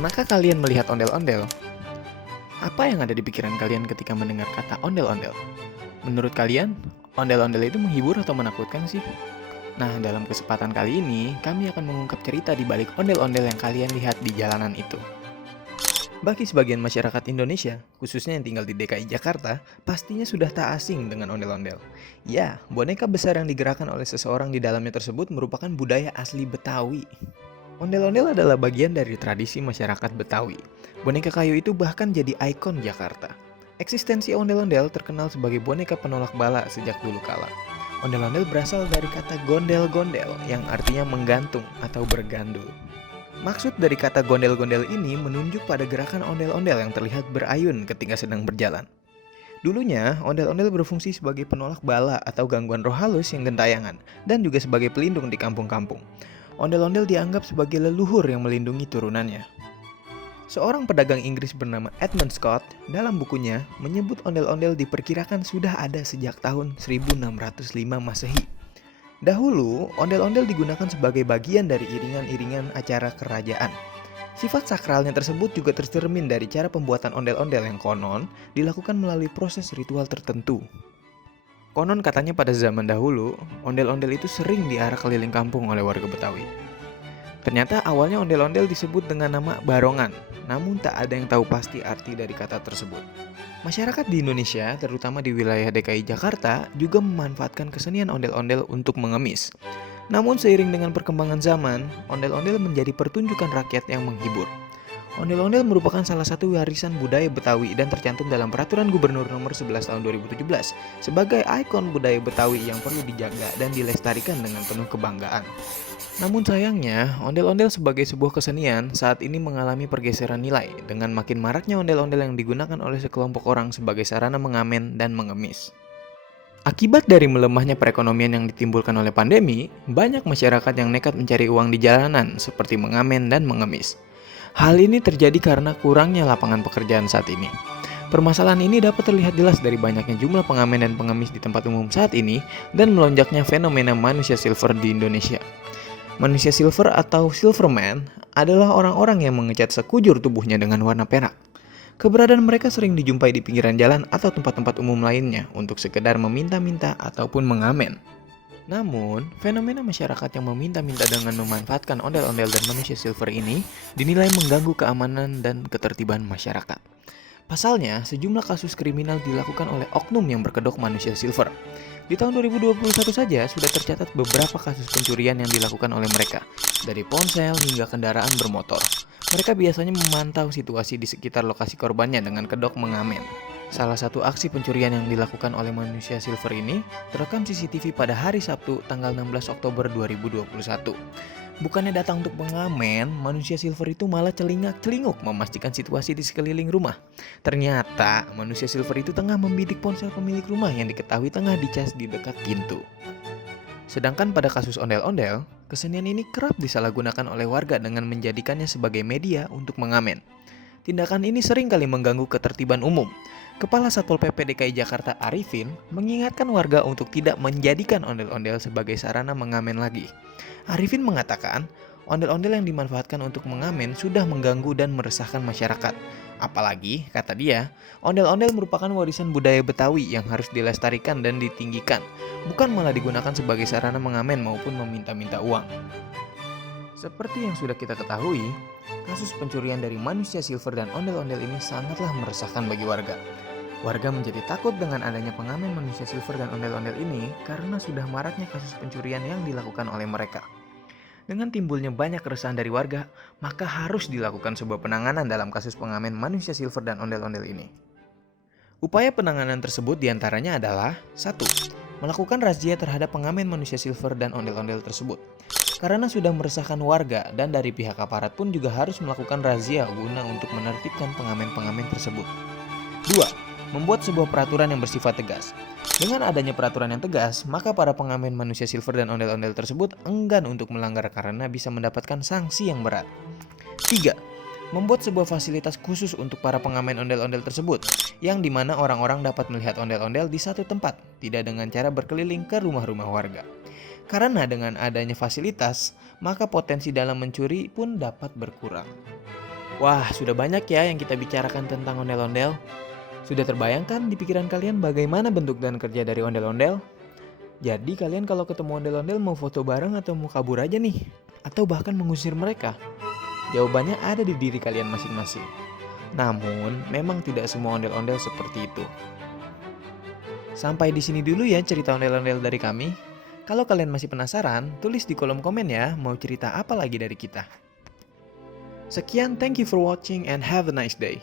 Pernahkah kalian melihat ondel-ondel? Apa yang ada di pikiran kalian ketika mendengar kata ondel-ondel? Menurut kalian, ondel-ondel itu menghibur atau menakutkan sih? Nah, dalam kesempatan kali ini, kami akan mengungkap cerita di balik ondel-ondel yang kalian lihat di jalanan itu. Bagi sebagian masyarakat Indonesia, khususnya yang tinggal di DKI Jakarta, pastinya sudah tak asing dengan ondel-ondel. Ya, boneka besar yang digerakkan oleh seseorang di dalamnya tersebut merupakan budaya asli Betawi. Ondel-ondel adalah bagian dari tradisi masyarakat Betawi. Boneka kayu itu bahkan jadi ikon Jakarta. Eksistensi ondel-ondel terkenal sebagai boneka penolak bala sejak dulu kala. Ondel-ondel berasal dari kata gondel-gondel yang artinya menggantung atau bergandul. Maksud dari kata gondel-gondel ini menunjuk pada gerakan ondel-ondel yang terlihat berayun ketika sedang berjalan. Dulunya, ondel-ondel berfungsi sebagai penolak bala atau gangguan roh halus yang gentayangan, dan juga sebagai pelindung di kampung-kampung. Ondel-ondel dianggap sebagai leluhur yang melindungi turunannya. Seorang pedagang Inggris bernama Edmund Scott dalam bukunya menyebut ondel-ondel diperkirakan sudah ada sejak tahun 1605 Masehi. Dahulu, ondel-ondel digunakan sebagai bagian dari iringan-iringan acara kerajaan. Sifat sakralnya tersebut juga tercermin dari cara pembuatan ondel-ondel yang konon dilakukan melalui proses ritual tertentu. Konon katanya pada zaman dahulu, ondel-ondel itu sering diarak keliling kampung oleh warga Betawi. Ternyata awalnya ondel-ondel disebut dengan nama barongan, namun tak ada yang tahu pasti arti dari kata tersebut. Masyarakat di Indonesia, terutama di wilayah DKI Jakarta, juga memanfaatkan kesenian ondel-ondel untuk mengemis. Namun seiring dengan perkembangan zaman, ondel-ondel menjadi pertunjukan rakyat yang menghibur. Ondel-ondel merupakan salah satu warisan budaya Betawi dan tercantum dalam Peraturan Gubernur Nomor 11 Tahun 2017 sebagai ikon budaya Betawi yang perlu dijaga dan dilestarikan dengan penuh kebanggaan. Namun sayangnya, ondel-ondel sebagai sebuah kesenian saat ini mengalami pergeseran nilai dengan makin maraknya ondel-ondel yang digunakan oleh sekelompok orang sebagai sarana mengamen dan mengemis. Akibat dari melemahnya perekonomian yang ditimbulkan oleh pandemi, banyak masyarakat yang nekat mencari uang di jalanan seperti mengamen dan mengemis. Hal ini terjadi karena kurangnya lapangan pekerjaan saat ini. Permasalahan ini dapat terlihat jelas dari banyaknya jumlah pengamen dan pengemis di tempat umum saat ini dan melonjaknya fenomena manusia silver di Indonesia. Manusia silver atau silverman adalah orang-orang yang mengecat sekujur tubuhnya dengan warna perak. Keberadaan mereka sering dijumpai di pinggiran jalan atau tempat-tempat umum lainnya untuk sekedar meminta-minta ataupun mengamen. Namun, fenomena masyarakat yang meminta-minta dengan memanfaatkan ondel-ondel dan manusia silver ini dinilai mengganggu keamanan dan ketertiban masyarakat. Pasalnya, sejumlah kasus kriminal dilakukan oleh oknum yang berkedok manusia silver. Di tahun 2021 saja sudah tercatat beberapa kasus pencurian yang dilakukan oleh mereka, dari ponsel hingga kendaraan bermotor. Mereka biasanya memantau situasi di sekitar lokasi korbannya dengan kedok mengamen. Salah satu aksi pencurian yang dilakukan oleh manusia silver ini terekam CCTV pada hari Sabtu tanggal 16 Oktober 2021. Bukannya datang untuk mengamen, manusia silver itu malah celingak-celinguk memastikan situasi di sekeliling rumah. Ternyata, manusia silver itu tengah membidik ponsel pemilik rumah yang diketahui tengah dicas di dekat pintu. Sedangkan pada kasus ondel-ondel, kesenian ini kerap disalahgunakan oleh warga dengan menjadikannya sebagai media untuk mengamen. Tindakan ini sering kali mengganggu ketertiban umum. Kepala Satpol PP DKI Jakarta Arifin mengingatkan warga untuk tidak menjadikan ondel-ondel sebagai sarana mengamen lagi. Arifin mengatakan, ondel-ondel yang dimanfaatkan untuk mengamen sudah mengganggu dan meresahkan masyarakat. Apalagi, kata dia, ondel-ondel merupakan warisan budaya Betawi yang harus dilestarikan dan ditinggikan, bukan malah digunakan sebagai sarana mengamen maupun meminta-minta uang. Seperti yang sudah kita ketahui, kasus pencurian dari manusia silver dan ondel-ondel ini sangatlah meresahkan bagi warga. Warga menjadi takut dengan adanya pengamen manusia silver dan ondel-ondel ini karena sudah maraknya kasus pencurian yang dilakukan oleh mereka. Dengan timbulnya banyak keresahan dari warga, maka harus dilakukan sebuah penanganan dalam kasus pengamen manusia silver dan ondel-ondel ini. Upaya penanganan tersebut diantaranya adalah 1. Melakukan razia terhadap pengamen manusia silver dan ondel-ondel tersebut. Karena sudah meresahkan warga dan dari pihak aparat pun juga harus melakukan razia guna untuk menertibkan pengamen-pengamen tersebut. 2. Membuat sebuah peraturan yang bersifat tegas. Dengan adanya peraturan yang tegas, maka para pengamen manusia silver dan ondel-ondel tersebut enggan untuk melanggar karena bisa mendapatkan sanksi yang berat. 3. Membuat sebuah fasilitas khusus untuk para pengamen ondel-ondel tersebut, yang dimana orang-orang dapat melihat ondel-ondel di satu tempat, tidak dengan cara berkeliling ke rumah-rumah warga. Karena dengan adanya fasilitas, maka potensi dalam mencuri pun dapat berkurang. Wah, sudah banyak ya yang kita bicarakan tentang ondel-ondel. Sudah terbayangkan di pikiran kalian bagaimana bentuk dan kerja dari ondel-ondel? Jadi kalian kalau ketemu ondel-ondel mau foto bareng atau mau kabur aja nih? Atau bahkan mengusir mereka? Jawabannya ada di diri kalian masing-masing. Namun, memang tidak semua ondel-ondel seperti itu. Sampai di sini dulu ya cerita ondel-ondel dari kami. Kalau kalian masih penasaran, tulis di kolom komen ya mau cerita apa lagi dari kita. Sekian, thank you for watching and have a nice day.